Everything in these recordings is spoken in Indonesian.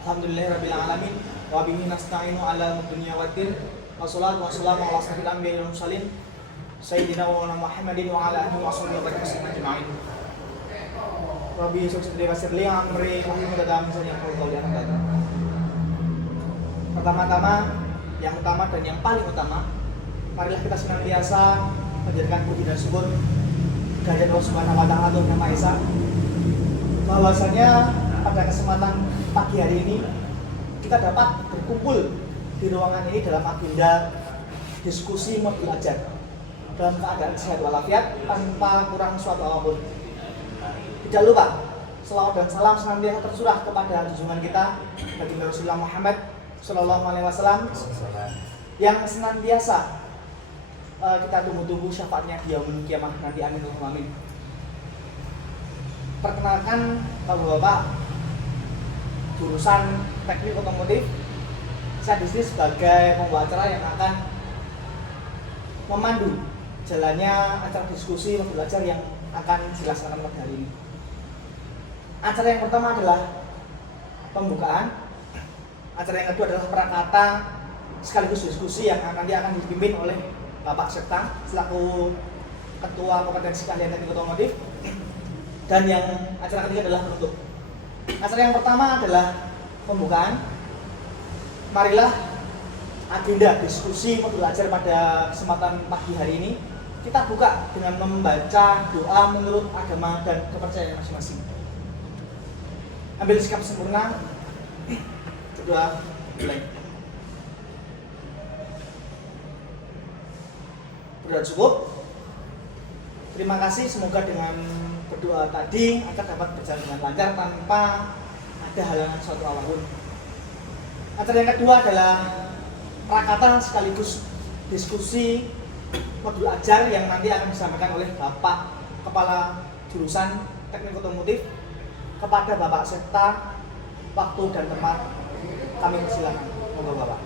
Alhamdulillahirabbil alamin wa bihi nasta'inu ala dunya waddin. Wassalatu wassalamu ala asyrofil anbiya'i wal mursalin sayyidina wa Muhammadin wa ala alihi wa sahbihi wa sallam ajma'in. Rabbi sukses wasirli amri rahim dadam yang kau dan kata. Pertama-tama, yang utama dan yang paling utama, marilah kita senantiasa menjadikan puji dan syukur kehadirat Allah Subhanahu wa taala Tuhan Yang Maha Esa. Bahwasanya pada kesempatan pagi hari ini kita dapat berkumpul di ruangan ini dalam agenda diskusi modul ajar dalam keadaan sehat walafiat tanpa kurang suatu apapun. Tidak lupa selawat dan salam senantiasa tercurah kepada junjungan kita baginda Rasulullah Muhammad Sallallahu Alaihi Wasallam yang senantiasa kita tunggu-tunggu syafaatnya di yaumul kiamah nanti, amin Allahumma amin. Perkenalkan Bapak-bapak, jurusan teknik otomotif, saya di sini sebagai pembawa acara yang akan memandu jalannya acara diskusi modul ajar yang akan dilaksanakan pada hari ini. Acara yang pertama adalah pembukaan, acara yang kedua adalah prakata sekaligus diskusi yang nanti akan dipimpin oleh Bapak Septa selaku Ketua Kompetensi Keahlian Teknik Otomotif, dan yang acara ketiga adalah penutup. Acara yang pertama adalah pembukaan. Marilah agenda diskusi modul ajar pada kesempatan pagi hari ini kita buka dengan membaca doa menurut agama dan kepercayaan masing-masing. Ambil sikap sempurna, berdoa mulai. Berdoa cukup. Terima kasih, semoga dengan berdoa tadi akan dapat berjalan dengan lancar tanpa ada halangan suatu apapun. Acara yang kedua adalah prakata sekaligus diskusi modul ajar yang nanti akan disampaikan oleh Bapak Kepala Jurusan Teknik Otomotif kepada Bapak Septa. Waktu dan tempat kami persilakan, monggo Bapak.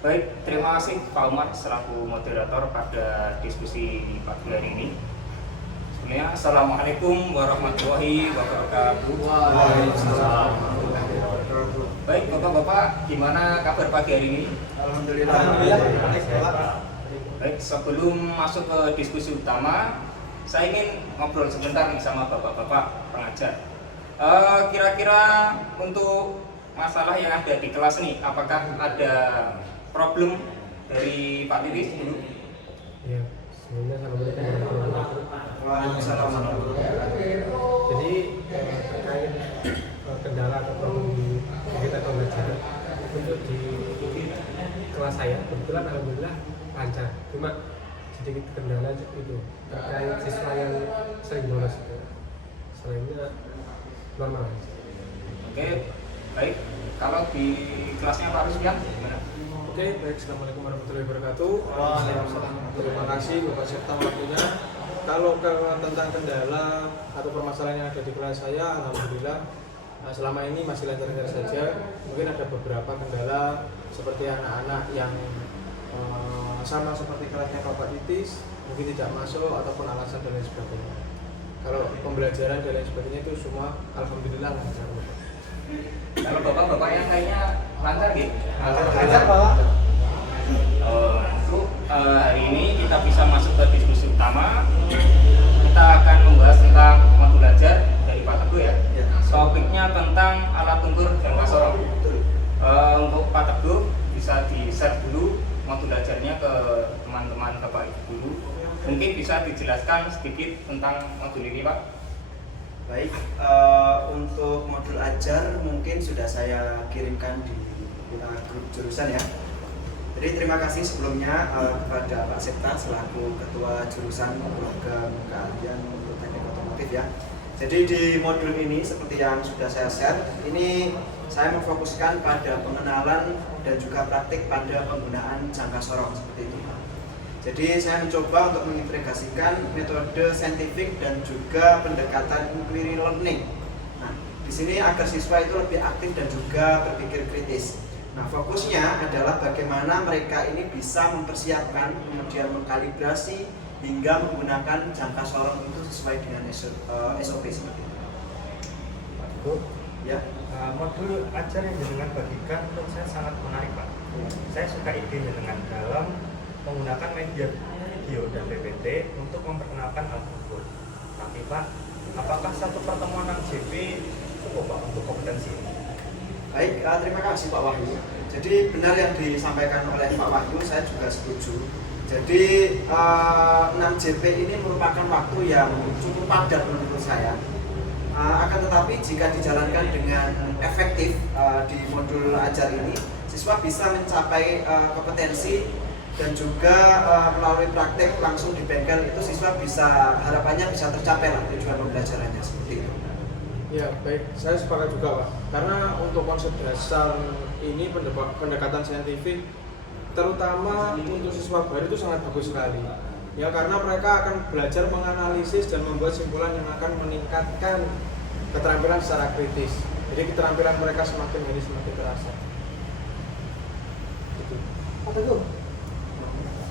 Baik, terima kasih Pak Umar selaku moderator pada diskusi pagi hari ini. Sebelumnya, Assalamualaikum warahmatullahi wabarakatuh. Waalaikumsalam. Baik, Bapak-bapak, gimana kabar pagi hari ini? Alhamdulillah. Baik, Bapak. Baik, sebelum masuk ke diskusi utama, saya ingin ngobrol sebentar nih sama Bapak-bapak pengajar. Kira-kira untuk masalah yang ada di kelas nih, apakah ada problem dari Pak Titis dulu? Ya, sebenarnya Assalamualaikum warahmatullahi wabarakatuh. Waalaikumsalam. Jadi terkait kendala atau problem di kita belajar untuk di kelas saya kebetulan alhamdulillah lancar. Cuma sedikit kendala itu terkait siswa yang sering bolos itu. Selainnya normal. Oke, baik. Kalau di kelasnya Pak Rusbian gimana? Oke, baik. Assalamualaikum warahmatullahi wabarakatuh. Waalaikumsalam. Terima kasih Bapak Septa waktunya. Kalau tentang kendala atau permasalahan yang ada di kelas saya, alhamdulillah selama ini masih lancar-lancar saja. Mungkin ada beberapa kendala seperti anak-anak yang sama seperti kelasnya Bapak Titis, mungkin tidak masuk ataupun alasan dan lain sebagainya. Kalau pembelajaran dan lain sebagainya itu semua alhamdulillah lancar. Kalau bapak-bapak yang lainnya lancar gitu? Lancar, Bapak. Untuk hari ini kita bisa masuk ke diskusi utama. Kita akan membahas tentang modul ajar dari Pak Teguh ya. Topiknya tentang alat ukur jangka sorong. Untuk Pak Teguh bisa di-share dulu modul ajarnya ke teman-teman Bapak Ibu dulu. Mungkin bisa dijelaskan sedikit tentang modul ini Pak. Baik, untuk modul ajar mungkin sudah saya kirimkan di grup jurusan ya. Jadi terima kasih sebelumnya kepada Pak Septa selaku Ketua Jurusan Program Keahlian untuk Teknik Otomotif ya. Jadi di modul ini seperti yang sudah saya share, ini saya memfokuskan pada pengenalan dan juga praktik pada penggunaan jangka sorong seperti itu. Jadi saya mencoba untuk mengintegrasikan metode saintifik dan juga pendekatan inquiry learning. Nah, di sini agar siswa itu lebih aktif dan juga berpikir kritis. Nah, fokusnya adalah bagaimana mereka ini bisa mempersiapkan, kemudian mengkalibrasi hingga menggunakan jangka sorong itu sesuai dengan SOP seperti itu. Bu, Ya. modul ajar yang jenengan bagikan menurut saya sangat menarik Pak. Saya suka ide jenengan dalam menggunakan media video dan PPT untuk memperkenalkan Al-Quran. Tapi Pak, apakah satu pertemuan JP cukup Pak untuk kompetensi ini? Baik, terima kasih Pak Wahyu. Jadi benar yang disampaikan oleh Pak Wahyu, saya juga setuju. Jadi 6 JP ini merupakan waktu yang cukup padat menurut saya. Akan tetapi jika dijalankan dengan efektif di modul ajar ini, siswa bisa mencapai kompetensi dan juga melalui praktek langsung di bengkel itu siswa bisa, harapannya bisa tercapai lah tujuan pembelajarannya seperti itu. Ya baik, saya sepakat juga Pak. Karena untuk konsep dasar ini pendekatan saintifik, terutama untuk siswa baru itu sangat bagus sekali. Ya karena mereka akan belajar menganalisis dan membuat simpulan yang akan meningkatkan keterampilan secara kritis. Jadi keterampilan mereka semakin hari semakin terasa. Gitu. Pak Teguh,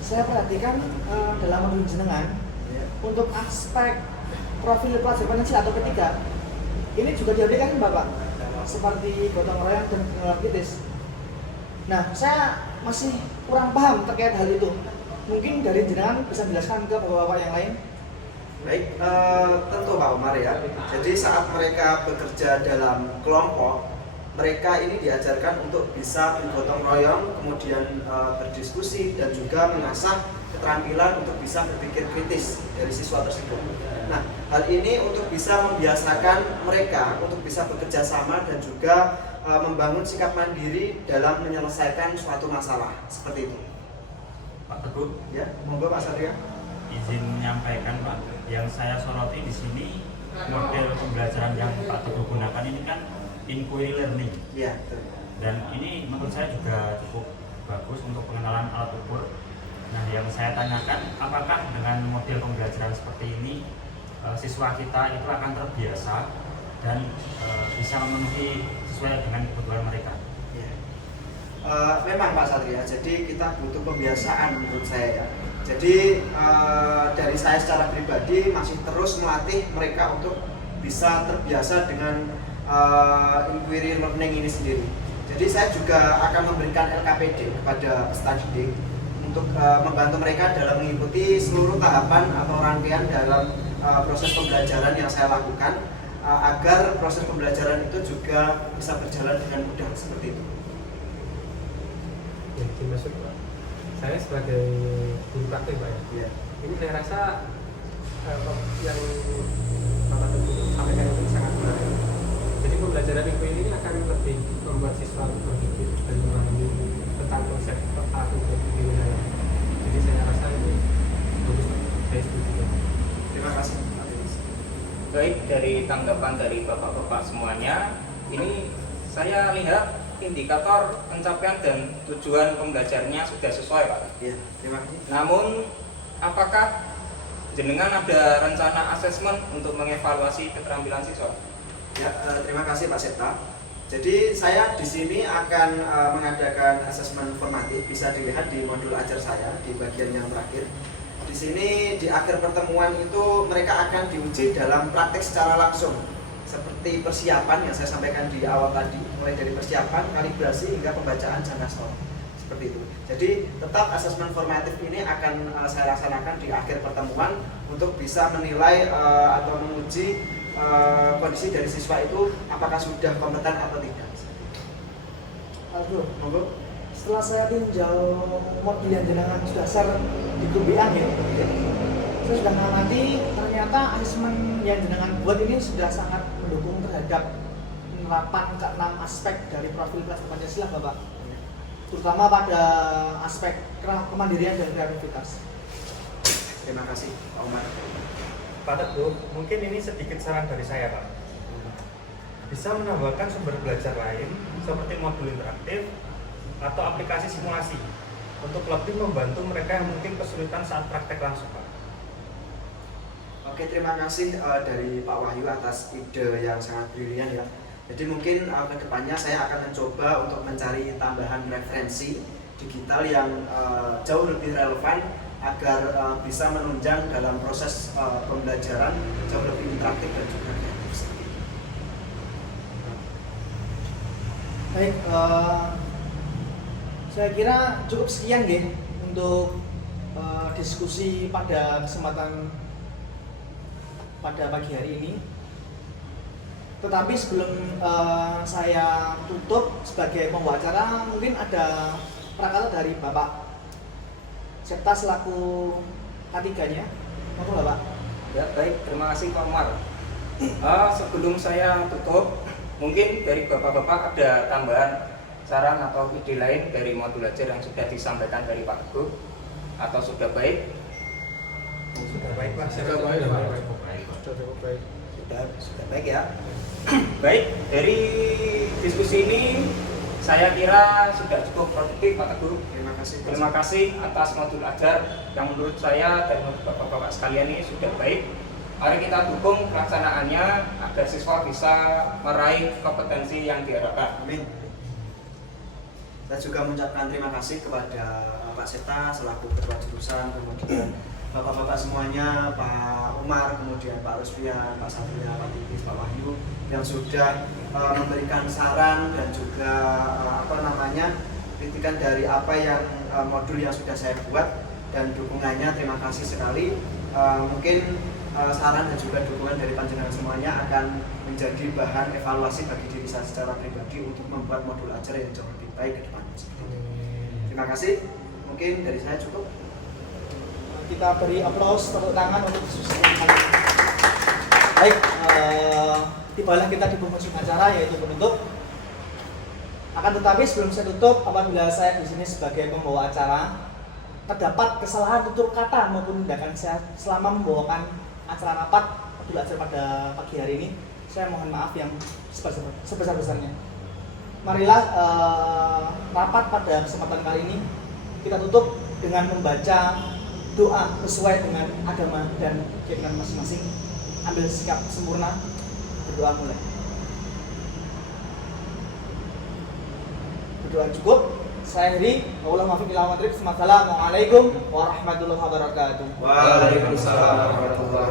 saya perhatikan dalam modul jenengan untuk aspek profil pelajar Pancasila atau ketiga ini juga diabaikan Bapak, seperti gotong royong dan pengenalan kritis. Nah, saya masih kurang paham terkait hal itu. Mungkin dari jenengan bisa menjelaskan ke bapak-bapak yang lain. Baik, tentu Pak Umar ya. Jadi saat mereka bekerja dalam kelompok, mereka ini diajarkan untuk bisa bergotong royong, kemudian berdiskusi dan juga mengasah keterampilan untuk bisa berpikir kritis dari siswa tersebut. Nah, hal ini untuk bisa membiasakan mereka untuk bisa bekerja sama dan juga membangun sikap mandiri dalam menyelesaikan suatu masalah seperti itu. Pak Teguh, Ya, monggo Pak Satria. izin menyampaikan Pak, yang saya soroti di sini model pembelajaran yang Pak Teguh gunakan ini kan inquiry learning, Ya, betul. dan ini menurut saya juga cukup bagus untuk pengenalan alat ukur. Nah, yang saya tanyakan, apakah dengan model pembelajaran seperti ini siswa kita itu akan terbiasa dan bisa memenuhi sesuai dengan kebutuhan mereka? Ya. Memang Pak Satria, jadi kita butuh pembiasaan menurut saya ya. Jadi dari saya secara pribadi masih terus melatih mereka untuk bisa terbiasa dengan inquiry learning ini sendiri. Jadi saya juga akan memberikan LKPD kepada peserta didik untuk membantu mereka dalam mengikuti seluruh tahapan atau rangkaian dalam proses pembelajaran yang saya lakukan agar proses pembelajaran itu juga bisa berjalan dengan mudah seperti itu. Ya, dimaksud Pak. Saya sebagai guru praktik Pak ya. Ya. Ini saya rasa yang Bapak Teguh sampaikan itu sangat menarik. Jadi pembelajaran ini akan lebih membuat siswa berpikir dan memahami tentang konsep atau berpikir wilayah. Jadi saya rasa ini bagus Pak. Saya setuju. Terima kasih. Baik, dari tanggapan dari bapak-bapak semuanya, ini saya lihat indikator pencapaian dan tujuan pembelajarannya sudah sesuai Pak. Ya, terima kasih. Namun, apakah jenengan ada rencana asesmen untuk mengevaluasi keterampilan siswa? Ya, terima kasih Pak Septa. Jadi saya di sini akan mengadakan asesmen formatif, bisa dilihat di modul ajar saya di bagian yang terakhir. Di sini di akhir pertemuan itu mereka akan diuji dalam praktek secara langsung, seperti persiapan yang saya sampaikan di awal tadi, mulai dari persiapan, kalibrasi hingga pembacaan jangka skor. Seperti itu. Jadi tetap asesmen formatif ini akan saya laksanakan di akhir pertemuan untuk bisa menilai atau menguji kondisi dari siswa itu apakah sudah kompeten atau tidak. Aduh, Monggo. setelah saya tinjau modul yang jenengan sudah share di grup WA ya, saya sudah mengamati ternyata asesmen yang jenengan buat ini sudah sangat mendukung terhadap penerapan ke-6 aspek dari profil pelajar Pancasila Bapak, terutama pada aspek kemandirian dan kreativitas. Terima kasih Pak Umar. Pak Teguh, mungkin ini sedikit saran dari saya Pak. Bisa menambahkan sumber belajar lain seperti modul interaktif atau aplikasi simulasi untuk lebih membantu mereka yang mungkin kesulitan saat praktek langsung Pak. Oke, terima kasih dari Pak Wahyu atas ide yang sangat brilian ya. Jadi mungkin ke depannya saya akan mencoba untuk mencari tambahan referensi digital yang jauh lebih relevan agar bisa menunjang dalam proses pembelajaran jauh lebih interaktif dan juga kreatif. Baik, saya kira cukup sekian nggih untuk diskusi pada kesempatan pada pagi hari ini. Tetapi sebelum saya tutup sebagai pembawa acara, mungkin ada prakata dari Bapak Septa selaku K3-nya. Monggo Bapak. Ya, baik, terima kasih Pak Umar. Sebelum saya tutup, mungkin dari Bapak-Bapak ada tambahan saran atau ide lain dari modul ajar yang sudah disampaikan dari Pak Teguh atau sudah baik? Sudah baik Pak. Sudah baik. Sudah baik ya. Baik, dari diskusi ini saya kira sudah cukup produktif Pak Teguh. Terima kasih atas modul ajar yang menurut saya dan menurut Bapak-Bapak sekalian ini sudah baik. Mari kita dukung pelaksanaannya agar siswa bisa meraih kompetensi yang diharapkan. Amin. Saya juga mengucapkan terima kasih kepada Pak Septa selaku ketua jurusan, kemudian Bapak-bapak semuanya, Pak Umar, kemudian Pak Rusfian, Pak Satria, Pak Titis, Pak Wahyu yang sudah memberikan saran dan juga kritikan dari apa yang modul yang sudah saya buat dan dukungannya. Terima kasih sekali. Mungkin saran dan juga dukungan dari panjenengan semuanya akan menjadi bahan evaluasi bagi diri saya secara pribadi untuk membuat modul ajar yang jauh lebih baik ke depannya. Terima kasih. Mungkin dari saya cukup. Kita beri aplaus, tepuk tangan untuk diskusi kali ini. Baik, tibalah kita di penghujung acara yaitu penutup. Akan tetapi sebelum saya tutup, apabila saya di sini sebagai pembawa acara terdapat kesalahan tutur kata maupun tindakan saya selama membawakan acara rapat belajar pada pagi hari ini, saya mohon maaf yang sebesar-besarnya. Marilah rapat pada kesempatan kali ini kita tutup dengan membaca doa sesuai dengan agama dan keyakinan masing-masing. Ambil sikap sempurna, berdoa mulai. Berdoa cukup. Saya akhiri. Wassalamualaikum warahmatullahi wabarakatuh. Waalaikumsalam warahmatullahi wabarakatuh.